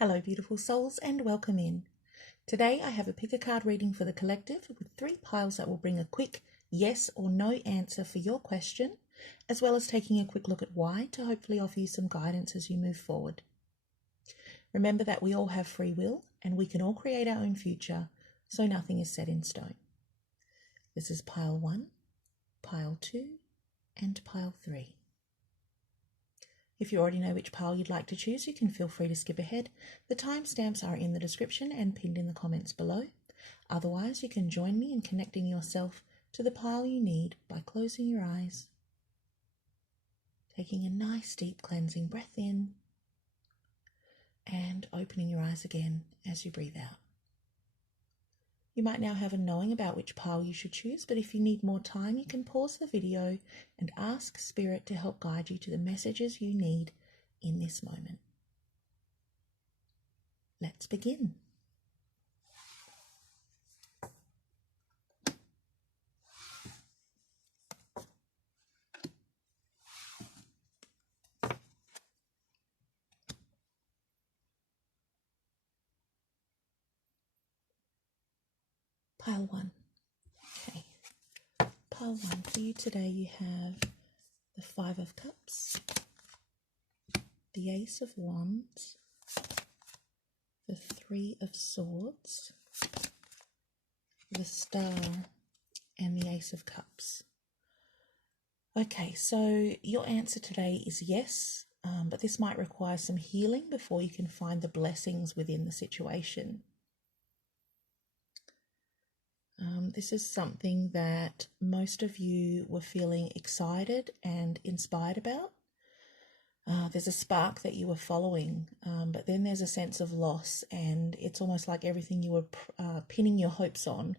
Hello beautiful souls and welcome in. Today I have a pick a card reading for the collective with 3 piles that will bring a quick yes or no answer for your question, as well as taking a quick look at why to hopefully offer you some guidance as you move forward. Remember that we all have free will and we can all create our own future, so nothing is set in stone. This is pile 1, pile 2 and pile 3. If you already know which pile you'd like to choose, you can feel free to skip ahead. The timestamps are in the description and pinned in the comments below. Otherwise, you can join me in connecting yourself to the pile you need by closing your eyes, taking a nice deep cleansing breath in, and opening your eyes again as you breathe out. You might now have a knowing about which pile you should choose, but if you need more time, you can pause the video and ask Spirit to help guide you to the messages you need in this moment. Let's begin. Pile 1. Okay. Pile 1 for you today, you have the 5 of Cups, the Ace of Wands, the 3 of Swords, the Star, and the Ace of Cups. Okay, so your answer today is yes, but this might require some healing before you can find the blessings within the situation. This is something that most of you were feeling excited and inspired about. There's a spark that you were following, but then there's a sense of loss, and it's almost like everything you were pinning your hopes on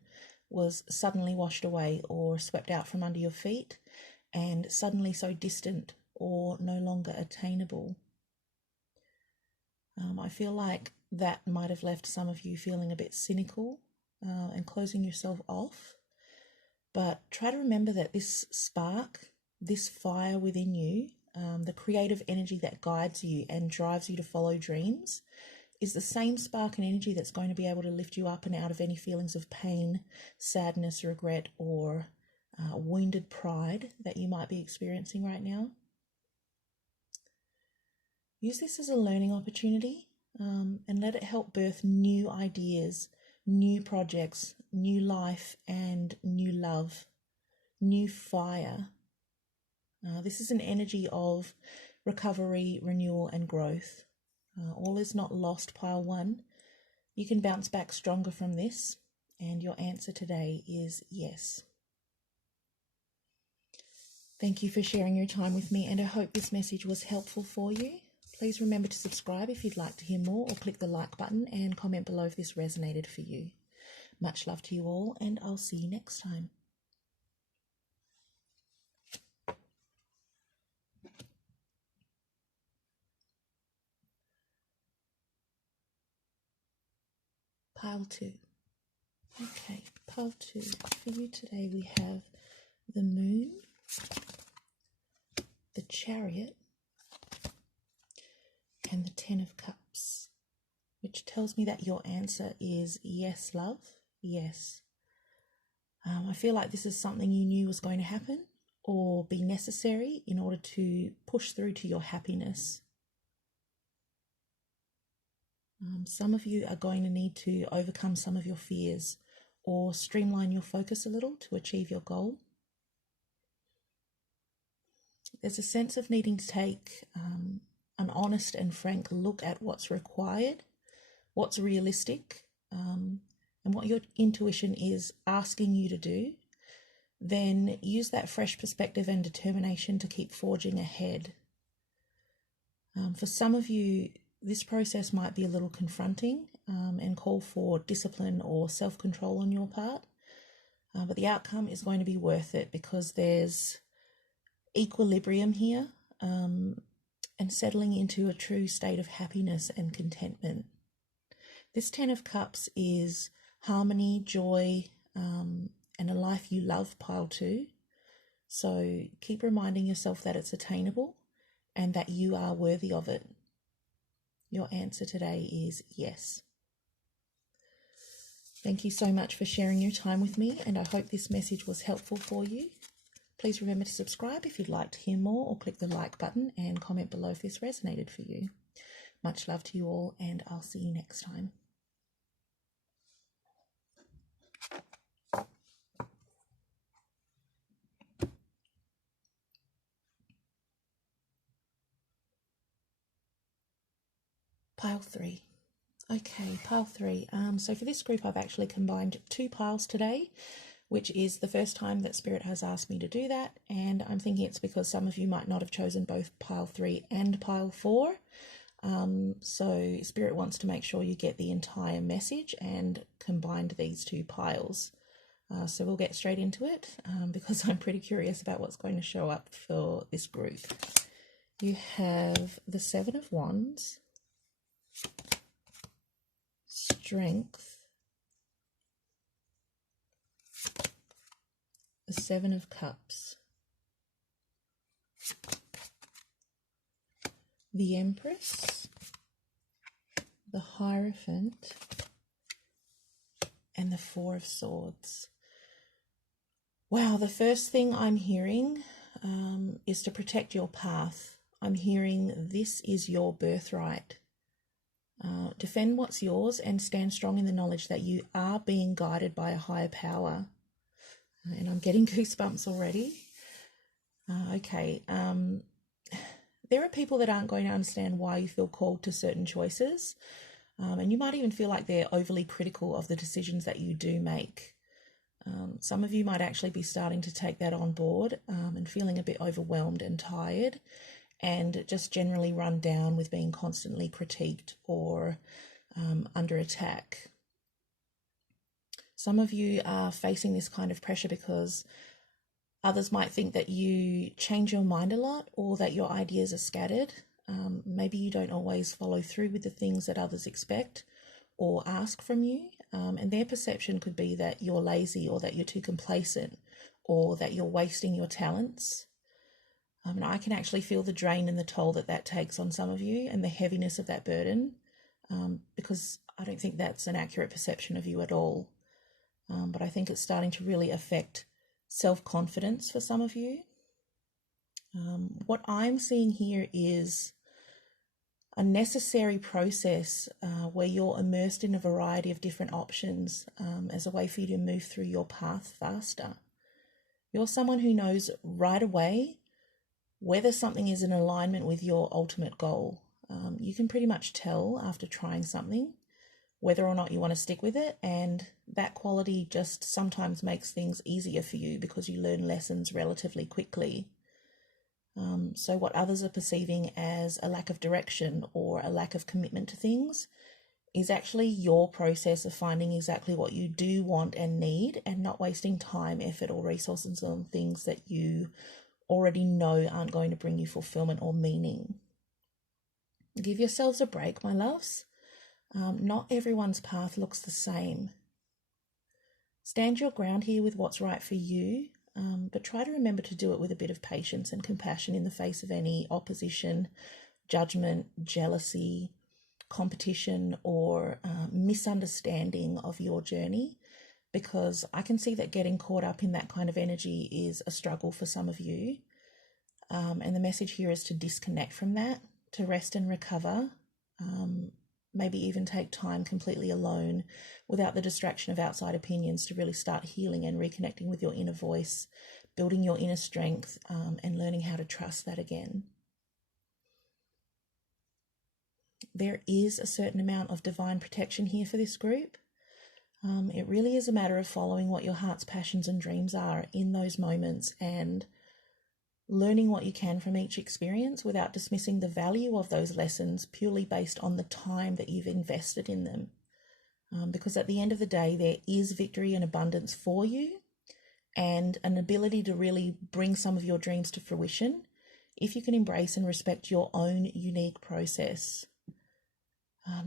was suddenly washed away or swept out from under your feet, and suddenly so distant or no longer attainable. I feel like that might have left some of you feeling a bit cynical and closing yourself off. But try to remember that this spark, this fire within you, the creative energy that guides you and drives you to follow dreams, is the same spark and energy that's going to be able to lift you up and out of any feelings of pain, sadness, regret, or wounded pride that you might be experiencing right now. Use this as a learning opportunity and let it help birth new ideas, new projects, new life, and new love, new fire. This is an energy of recovery, renewal, and growth. All is not lost, pile 1. You can bounce back stronger from this, and your answer today is yes. Thank you for sharing your time with me, and I hope this message was helpful for you. Please remember to subscribe if you'd like to hear more, or click the like button and comment below if this resonated for you. Much love to you all, and I'll see you next time. Pile 2. Okay, pile 2. For you today we have the Moon, the Chariot, and the 10 of Cups, which tells me that your answer is yes, love, yes. I feel like this is something you knew was going to happen or be necessary in order to push through to your happiness. Some of you are going to need to overcome some of your fears or streamline your focus a little to achieve your goal. There's a sense of needing to take an honest and frank look at what's required, what's realistic, and what your intuition is asking you to do. Then use that fresh perspective and determination to keep forging ahead. For some of you, this process might be a little confronting and call for discipline or self-control on your part, but the outcome is going to be worth it because there's equilibrium here and settling into a true state of happiness and contentment. This 10 of Cups is harmony, joy, and a life you love, pile 2. So keep reminding yourself that it's attainable and that you are worthy of it. Your answer today is yes. Thank you so much for sharing your time with me, and I hope this message was helpful for you. Please remember to subscribe if you'd like to hear more, or click the like button and comment below if this resonated for you. Much love to you all, and I'll see you next time. Pile 3. Okay, pile 3. So for this group, I've actually combined 2 piles today, which is the first time that Spirit has asked me to do that, and I'm thinking it's because some of you might not have chosen both pile 3 and pile 4. So Spirit wants to make sure you get the entire message and combined these 2 piles. So we'll get straight into it because I'm pretty curious about what's going to show up for this group. You have the 7 of Wands, Strength, the 7 of Cups, the Empress, the Hierophant, and the 4 of Swords. Wow, the first thing I'm hearing is to protect your path. I'm hearing this is your birthright. Defend what's yours and stand strong in the knowledge that you are being guided by a higher power. And I'm getting goosebumps already. Okay. There are people that aren't going to understand why you feel called to certain choices. And you might even feel like they're overly critical of the decisions that you do make. Some of you might actually be starting to take that on board and feeling a bit overwhelmed and tired, and just generally run down with being constantly critiqued or under attack. Some of you are facing this kind of pressure because others might think that you change your mind a lot, or that your ideas are scattered. Maybe you don't always follow through with the things that others expect or ask from you. And their perception could be that you're lazy, or that you're too complacent, or that you're wasting your talents. And I can actually feel the drain and the toll that that takes on some of you, and the heaviness of that burden, because I don't think that's an accurate perception of you at all. But I think it's starting to really affect self-confidence for some of you. What I'm seeing here is a necessary process where you're immersed in a variety of different options as a way for you to move through your path faster. You're someone who knows right away whether something is in alignment with your ultimate goal. You can pretty much tell after trying something whether or not you want to stick with it, and that quality just sometimes makes things easier for you because you learn lessons relatively quickly. So what others are perceiving as a lack of direction or a lack of commitment to things is actually your process of finding exactly what you do want and need, and not wasting time, effort, or resources on things that you already know aren't going to bring you fulfillment or meaning. Give yourselves a break, my loves. Not everyone's path looks the same. Stand your ground here with what's right for you, but try to remember to do it with a bit of patience and compassion in the face of any opposition, judgment, jealousy, competition, or misunderstanding of your journey, because I can see that getting caught up in that kind of energy is a struggle for some of you. And the message here is to disconnect from that, to rest and recover, maybe even take time completely alone without the distraction of outside opinions to really start healing and reconnecting with your inner voice, building your inner strength, and learning how to trust that again. There is a certain amount of divine protection here for this group. It really is a matter of following what your heart's passions and dreams are in those moments, and learning what you can from each experience without dismissing the value of those lessons purely based on the time that you've invested in them. Because at the end of the day, there is victory and abundance for you, and an ability to really bring some of your dreams to fruition if you can embrace and respect your own unique process.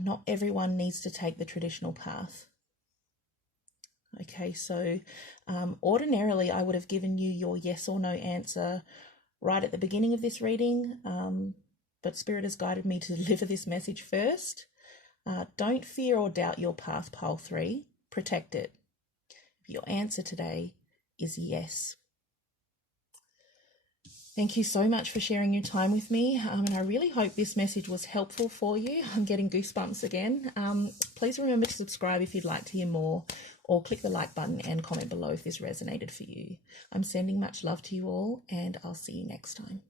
Not everyone needs to take the traditional path. Okay, so ordinarily I would have given you your yes or no answer right at the beginning of this reading, but Spirit has guided me to deliver this message first. Don't fear or doubt your path, pile 3. Protect it. Your answer today is yes. Thank you so much for sharing your time with me, and I really hope this message was helpful for you. I'm getting goosebumps again. Please remember to subscribe if you'd like to hear more, or click the like button and comment below if this resonated for you. I'm sending much love to you all, and I'll see you next time.